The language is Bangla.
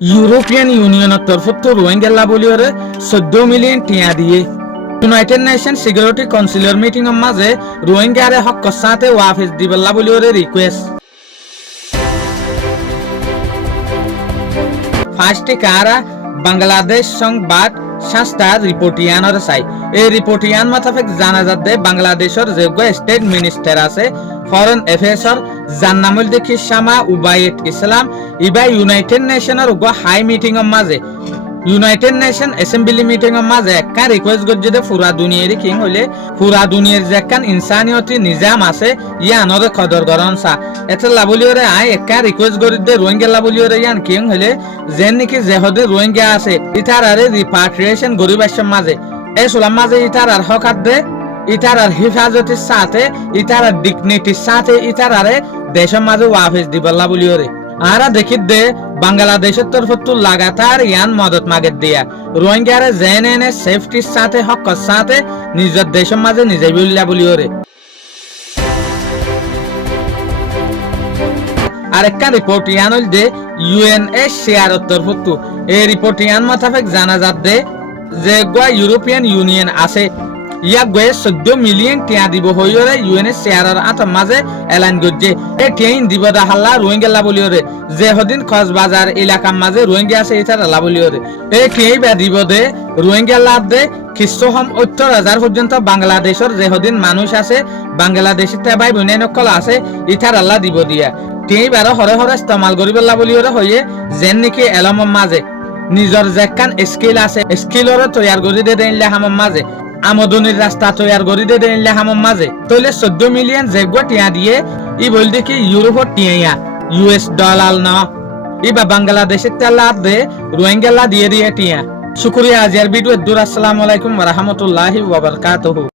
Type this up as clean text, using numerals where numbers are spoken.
ইউরোপিয়ান ইউনিয়নের তরফত রোহিঙ্গা বলিওরে 14 মিলিয়ন টিয়া দিয়ে United nation security councillor meeting মাঝে রোহিঙ্গারে হক সাথে ওয়াফিস দিবল্লা বলিওরে রিকোয়েস্ট ফার্স্টে কারা বাংলাদেশ সংবাদ সংস্থার রিপোর্টিয়ানর চাই এই রিপোর্টিয়ান মোতাবেক জানা যাচ্ছে বাংলাদেশের যে স্টেট মিনিস্টার আছে ফরেন অ্যাফেয়ার্সর যার নাম দেখি শামা উবাইদ ইসলাম ইবা ইউনাইটেড নেশনের হাই মিটিং মাঝে ইউনাইটেড নেশন অ্যাসেম্বলি মিটিং মাঝে একটা রিকোয়েস্ট করছে যে পুরা দুনিয়ার কিং হইলে পুরা দুনিয়ার যে একখান ইনসানিয়তি নিজাম আছে ইয়ানরে খদর গরন চা এতে লাবলিওরে আই একটা রিকোয়েস্ট করি দে রোহিঙ্গা লাবলিওরে ইয়ান কিং হইলে যেন নাকি যেহদে রোহিঙ্গা আছে ইতার আরে রিপাট্রিয়েশন গরিব আসার মাঝে এই সোলাম মাঝে ইতার আর হকাত দে ইতার আর হিফাজতের সাথে ইতার আর ডিগনিটির সাথে ইতার আরে দেশের মাঝে ওয়াফিস দিবল্লা বলিওরে আরা দেখি দে বাংলাদেশের তরফত লাগাতার ইয়ান মদত মাগে দিয়া রোহিঙ্গারে জেন এনে সেফটির সাথে হকর সাথে নিজের দেশের মাঝে নিজে বলিলা বলিওরে আরেকটা রিপোর্ট ইয়ান হইল যে ইউএনএইচসিআর তরফত এই রিপোর্ট ইয়ান মোতাবেক জানা যাচ্ছে যে ইউরোপিয়ান ইউনিয়ন আছে ইয়াক গয়ে 14 মিলিয়ন টিয়া দিব হইরে ইউএনএইচসিআর এর আত মাঝে এলান গজ্জে এ টিয়াইন দিব দা হাল্লা রোহিঙ্গা লাবলিওরে যে হদিন কক্সবাজার এলাকার মাঝে রোহিঙ্গা আছে ইতার লাবলিওরে এ টিয়াই বা দিব দে রোহিঙ্গা লাভ দে খ্রিস্টহম 70,000 পর্যন্ত বাংলাদেশের যে হদিন মানুষ আছে বাংলাদেশে তেবাই বনে নকল আছে ইতার আল্লাহ দিব দিয়া টিয়াই বারো হরে হরে ইস্তেমাল করিব লাবলিওরে হইয়ে যেন নাকি এলমর মাঝে নিজর যেকান স্কিল আছে স্কিলরে তৈয়ার করি দে দেনলে হামর মাঝে আমদনির রাস্তা তৈয়ার করি দে দেনলে হামর মাঝে তইলে 14 মিলিয়ন যেগুয়া টিয়া দিয়ে ই বল দেখি ইউরোপর টিয়া ইউএস ডলার না ইবা বাংলাদেশের তেলা দে রোহিঙ্গা দিয়ে দিয়ে টিয়া শুকরিয়া আজিয়ার ভিডিও দূর আসসালামু আলাইকুম ওয়া রাহমাতুল্লাহি ওয়া বারাকাতুহু।